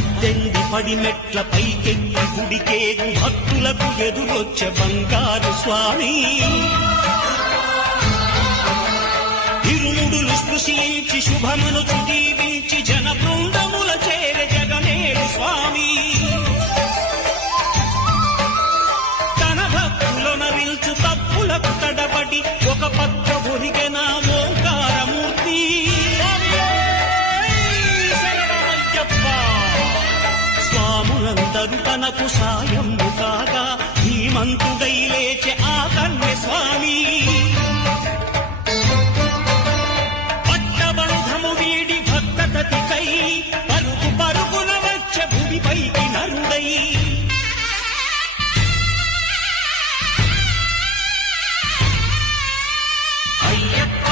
పద్దెనిమిది పడి మెట్ల పైకెక్కి గుడికేగు భక్తులకు ఎదురొచ్చే బంగారు స్వామి. తిరుముడులు స్పృశించి శుభమును చుదీప స్వాములందరూ తనకు సాయం కాగా ధీమంతుడై లేచే ఆ కన్య స్వామి. పట్టబణుధము వీడి భక్త పరుగు పరుగున వచ్చ భూమిపైకి నరుడై. అయ్యప్ప